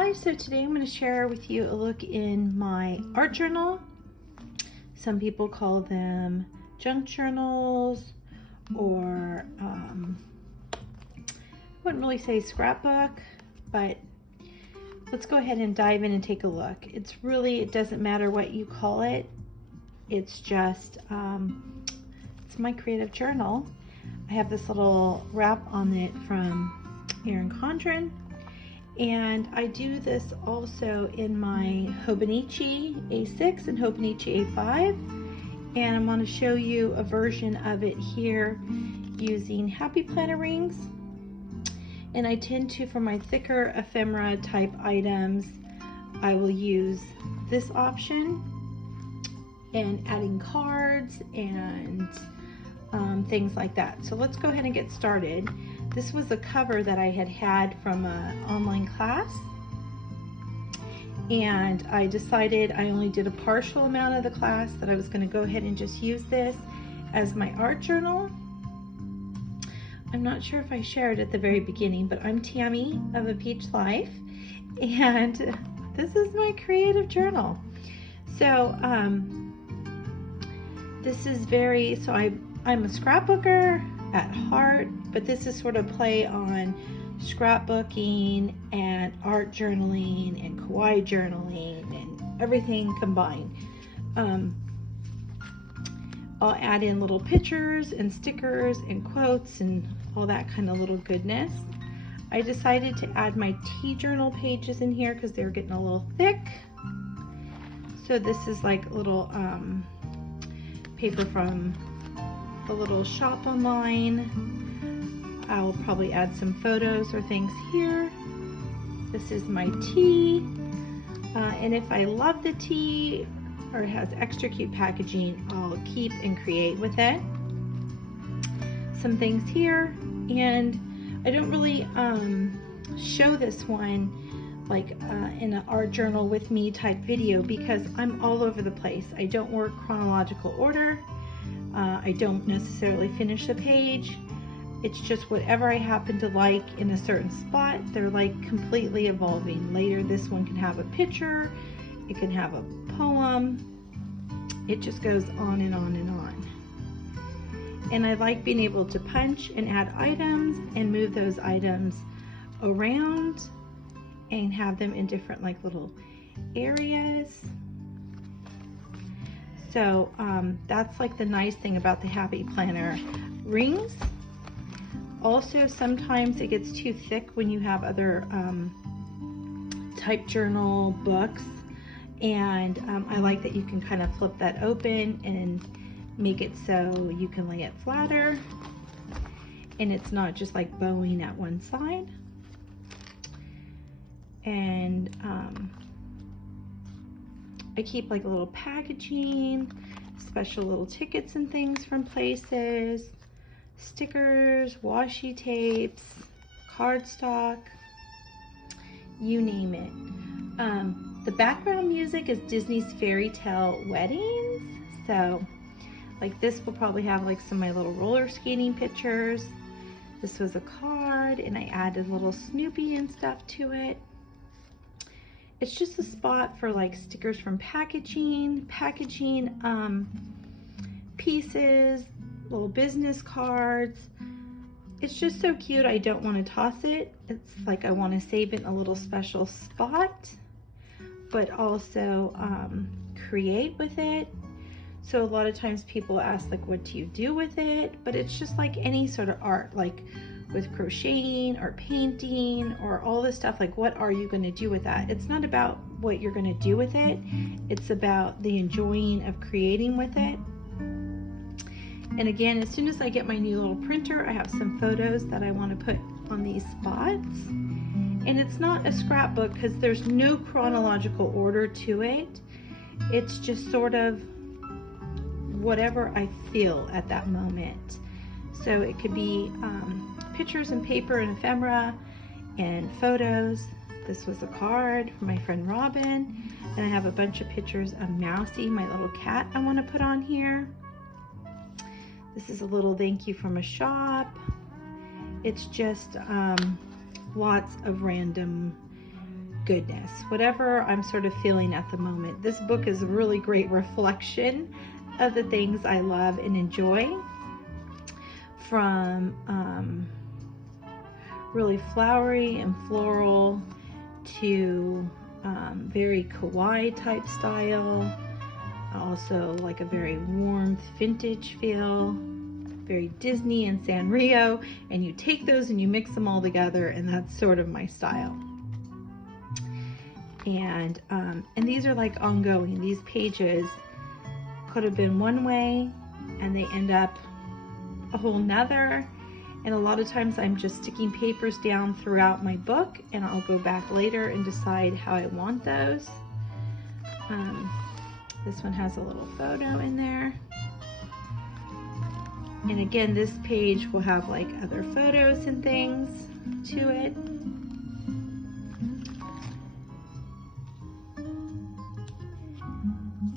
Hi, so today I'm going to share with you a look in my art journal. Some people call them junk journals, or I wouldn't really say scrapbook, but let's go ahead and dive in and take a look. It doesn't matter what you call it. It's just, it's my creative journal. I have this little wrap on it from Erin Condren. And I do this also in my Hobonichi A6 and Hobonichi A5. And I'm going to show you a version of it here using Happy Planner rings. And I tend to, for my thicker ephemera type items, I will use this option, and adding cards and things like that. So let's go ahead and get started. This was a cover that I had from an online class, and I decided I only did a partial amount of the class, that I was going to go ahead and just use this as my art journal. I'm not sure if I shared at the very beginning, but I'm Tammy of A Peach Life, and this is my creative journal. So this is I'm a scrapbooker at heart, but this is sort of play on scrapbooking and art journaling and kawaii journaling and everything combined. I'll add in little pictures and stickers and quotes and all that kind of little goodness. I decided to add my tea journal pages in here because they're getting a little thick. So this is like a little paper from the little shop online. I'll probably add some photos or things here. This is my tea, and if I love the tea or it has extra cute packaging, I'll keep and create with it. Some things here, and I don't really show this one like in an art journal with me type video because I'm all over the place. I don't work chronological order. I don't necessarily finish the page. It's just whatever I happen to like in a certain spot. They're like completely evolving. Later this one can have a picture, it can have a poem. It just goes on and on and on. And I like being able to punch and add items and move those items around and have them in different like little areas. So that's like the nice thing about the Happy Planner rings. Also, sometimes it gets too thick when you have other type journal books, and I like that you can kind of flip that open and make it so you can lay it flatter, and it's not just like bowing at one side. And I keep like a little packaging, special little tickets and things from places, stickers, washi tapes, cardstock, you name it. The background music is Disney's Fairy Tale Weddings. So like this will probably have like some of my little roller skating pictures. This was a card, and I added little Snoopy and stuff to it. It's just a spot for like stickers from packaging pieces, little business cards. It's just so cute. I don't want to toss it. It's like I want to save it in a little special spot, but also create with it. So a lot of times people ask like, what do you do with it? But it's just like any sort of art, like with crocheting or painting or all this stuff. Like, what are you going to do with that? It's not about what you're going to do with it. It's about the enjoying of creating with it. And again, as soon as I get my new little printer, I have some photos that I want to put on these spots. And it's not a scrapbook because there's no chronological order to it. It's just sort of whatever I feel at that moment. So it could be pictures and paper and ephemera and photos. This was a card from my friend Robin, and I have a bunch of pictures of Mousy, my little cat, I want to put on here. This is a little thank you from a shop. It's just lots of random goodness, whatever I'm sort of feeling at the moment. This book is a really great reflection of the things I love and enjoy, from really flowery and floral to very kawaii type style, also like a very warm vintage feel, very Disney and Sanrio, and you take those and you mix them all together, and that's sort of my style. And these are like ongoing. These pages could have been one way and they end up a whole nother. And a lot of times I'm just sticking papers down throughout my book, and I'll go back later and decide how I want those. This one has a little photo in there. And again, this page will have like other photos and things to it.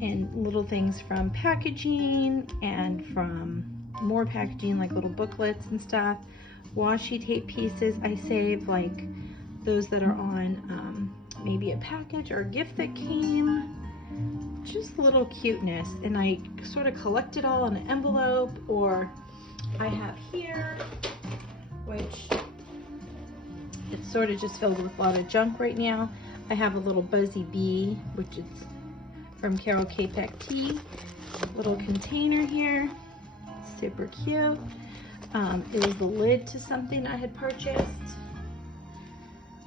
And little things from packaging and from more packaging, like little booklets and stuff. Washi tape pieces I save, like those that are on maybe a package or a gift that came. Just little cuteness. And I sort of collect it all in an envelope, or I have here, which it's sort of just filled with a lot of junk right now. I have a little Buzzy Bee, which is from Carol K-Peck Tea. Little container here, super cute. It was the lid to something I had purchased.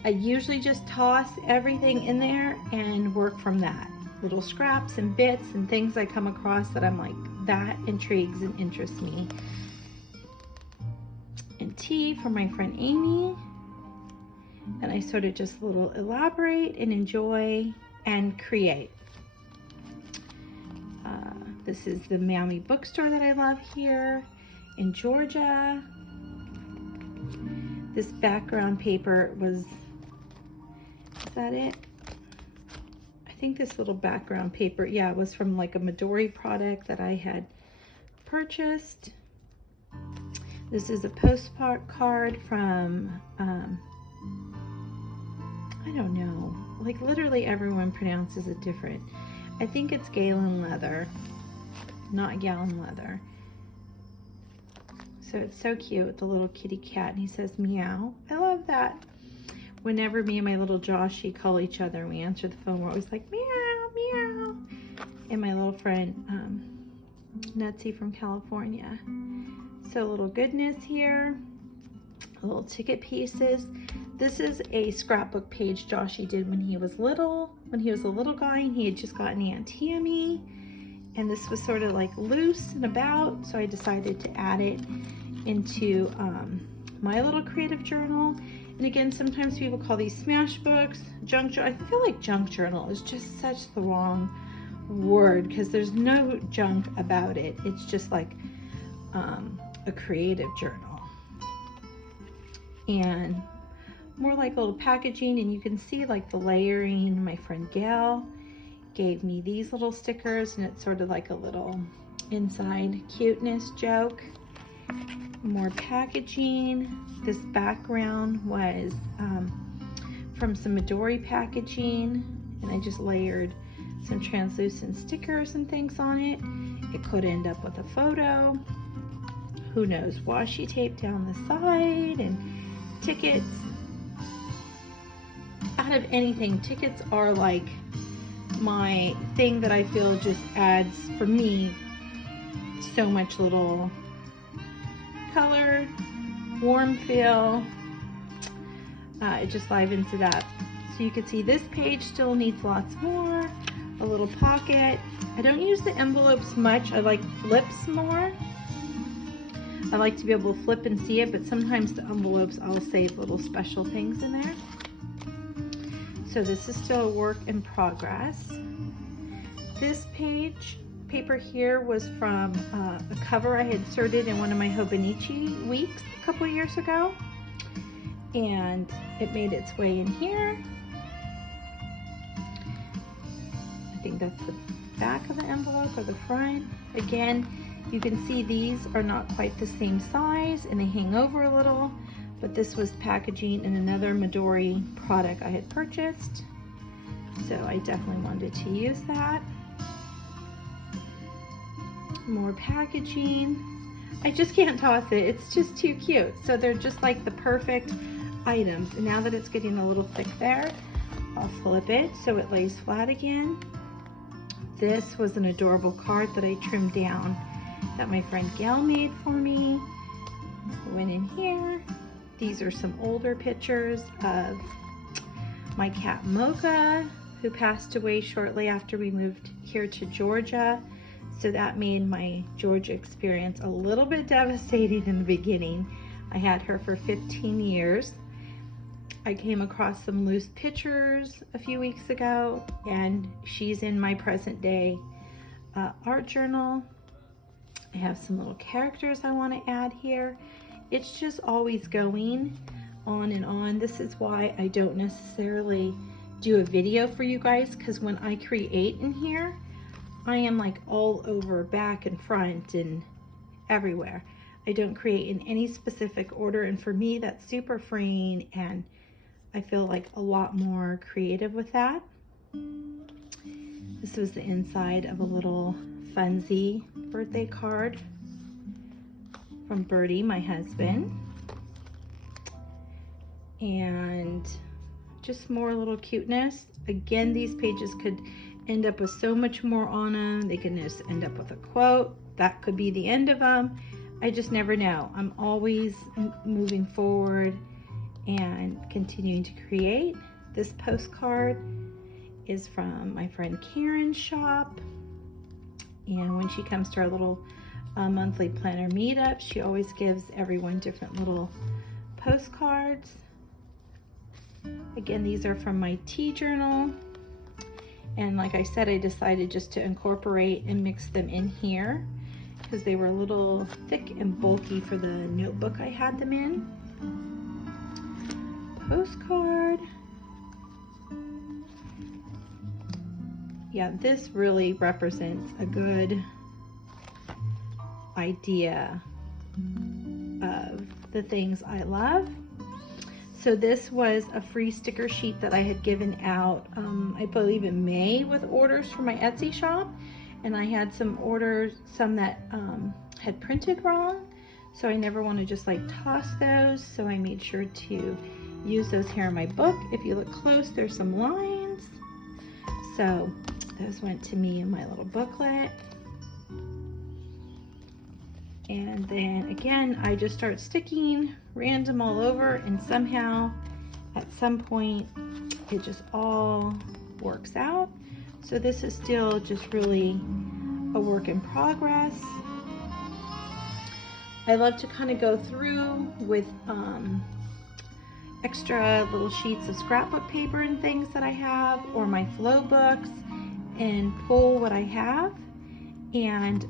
I usually just toss everything in there and work from that. Little scraps and bits and things I come across that I'm like, that intrigues and interests me. And tea from my friend Amy. And I sort of just little elaborate and enjoy and create. This is the Maui bookstore that I love here in Georgia. This background paper was, is that it? I think this little background paper, yeah, it was from like a Midori product that I had purchased. This is a postcard from, I don't know, like literally everyone pronounces it different. I think it's Galen leather, not gallon leather. So it's so cute, the little kitty cat, and he says meow. I love that. Whenever me and my little Joshy call each other and we answer the phone, we're always like meow, meow. And my little friend, Nutsy from California. So little goodness here, little ticket pieces. This is a scrapbook page Joshy did when he was little, when he was a little guy, and he had just gotten Aunt Tammy. And this was sort of like loose and about, so I decided to add it into my little creative journal. And again, sometimes people call these smash books, junk journal. I feel like junk journal is just such the wrong word, because there's no junk about it. It's just like a creative journal. And more like a little packaging, and you can see like the layering. My friend Gail gave me these little stickers, and it's sort of like a little inside cuteness joke. More packaging. This background was from some Midori packaging, and I just layered some translucent stickers and things on it. It could end up with a photo. Who knows? Washi tape down the side, and tickets. Out of anything, tickets are like my thing that I feel just adds, for me, so much little color, warm feel. It just livens it up. So you can see this page still needs lots more. A little pocket. I don't use the envelopes much. I like flips more. I like to be able to flip and see it, but sometimes the envelopes I'll save little special things in there. So this is still a work in progress. This paper here was from a cover I had inserted in one of my Hobonichi weeks a couple years ago. And it made its way in here. I think that's the back of the envelope or the front. Again, you can see these are not quite the same size and they hang over a little, but this was packaging in another Midori product I had purchased. So I definitely wanted to use that. More packaging. I just can't toss it. It's just too cute. So they're just like the perfect items. And now that it's getting a little thick there, I'll flip it so it lays flat again. This was an adorable card that I trimmed down that my friend Gail made for me. Went in here. These are some older pictures of my cat Mocha, who passed away shortly after we moved here to Georgia. So that made my Georgia experience a little bit devastating in the beginning. I had her for 15 years. I came across some loose pictures a few weeks ago, and she's in my present day art journal. I have some little characters I want to add here. It's just always going on and on. This is why I don't necessarily do a video for you guys, because when I create in here, I am like all over, back and front and everywhere. I don't create in any specific order, and for me that's super freeing, and I feel like a lot more creative with that. This was the inside of a little funsy birthday card from Birdie, my husband. And just more little cuteness. Again, these pages could end up with so much more on them. They can just end up with a quote. That could be the end of them. I just never know. I'm always moving forward and continuing to create. This postcard is from my friend Karen's shop. And when she comes to our little monthly planner meetup, she always gives everyone different little postcards. Again, these are from my tea journal. And like I said, I decided just to incorporate and mix them in here because they were a little thick and bulky for the notebook I had them in. Postcard. Yeah, this really represents a good idea of the things I love. So this was a free sticker sheet that I had given out, I believe in May, with orders for my Etsy shop. And I had some orders, some that had printed wrong. So I never want to just like toss those. So I made sure to use those here in my book. If you look close, there's some lines. So those went to me in my little booklet. And then again, I just start sticking random all over, and somehow at some point it just all works out. So this is still just really a work in progress. I love to kind of go through with extra little sheets of scrapbook paper and things that I have, or my flow books, and pull what I have, and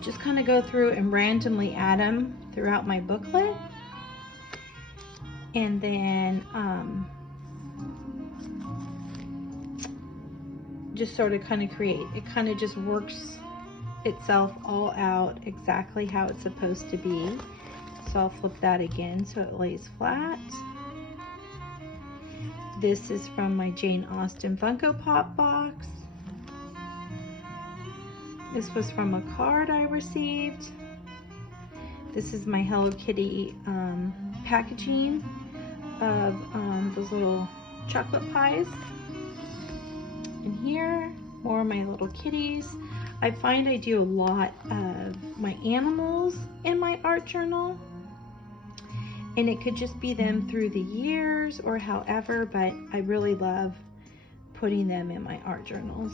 just kind of go through and randomly add them throughout my booklet. And then just sort of kind of create. It kind of just works itself all out exactly how it's supposed to be. So I'll flip that again so it lays flat. This is from my Jane Austen Funko Pop box. This was from a card I received. This is my Hello Kitty packaging of those little chocolate pies. And here, more of my little kitties. I find I do a lot of my animals in my art journal. And it could just be them through the years or however, but I really love putting them in my art journals.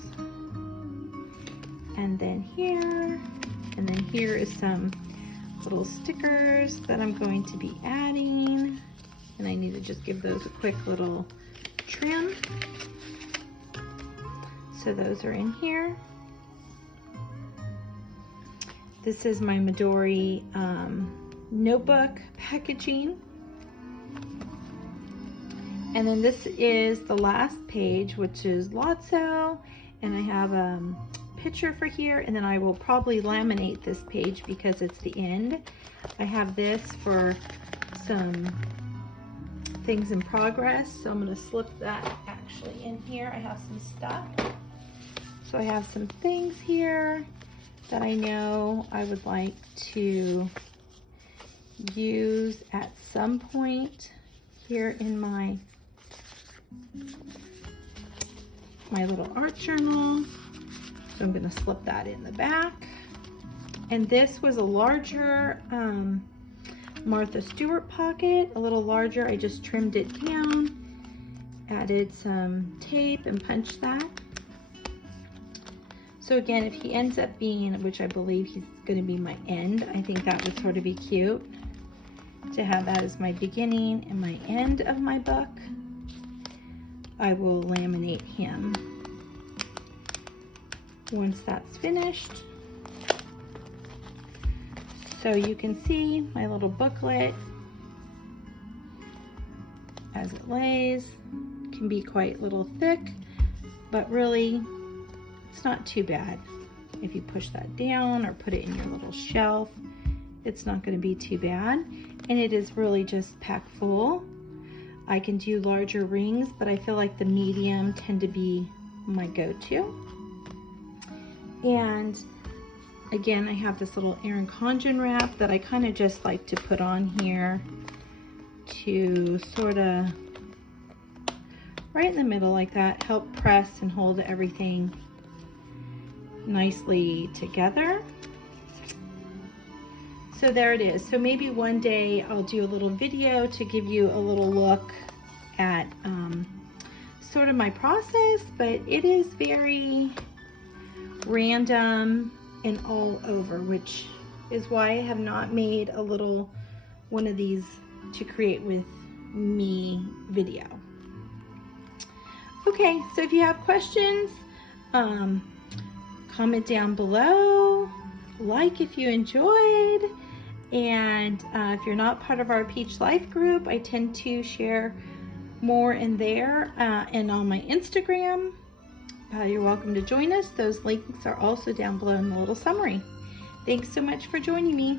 And then here is some little stickers that I'm going to be adding. And I need to just give those a quick little trim. So those are in here. This is my Midori notebook packaging. And then this is the last page, which is Lotso. And I have picture for here, and then I will probably laminate this page because it's the end. I have this for some things in progress, so I'm going to slip that actually in here. I have some stuff. So I have some things here that I know I would like to use at some point here in my little art journal. So I'm going to slip that in the back. And this was a larger Martha Stewart pocket, a little larger. I just trimmed it down, added some tape and punched that. So again, if he ends up being, which I believe he's going to be my end, I think that would sort of be cute to have that as my beginning and my end of my book. I will laminate him once that's finished. So you can see my little booklet as it lays. Can be quite a little thick, but really it's not too bad. If you push that down or put it in your little shelf, it's not going to be too bad. And it is really just packed full. I can do larger rings, but I feel like the medium tend to be my go-to. And again, I have this little Erin Condren wrap that I kind of just like to put on here to sort of right in the middle like that, help press and hold everything nicely together. So there it is. So maybe one day I'll do a little video to give you a little look at sort of my process, but it is very random and all over, which is why I have not made a little one of these to create with me video. Okay, so if you have questions, comment down below, like if you enjoyed, and if you're not part of our Peach Life group, I tend to share more in there and on my Instagram. You're welcome to join us. Those links are also down below in the little summary. Thanks so much for joining me.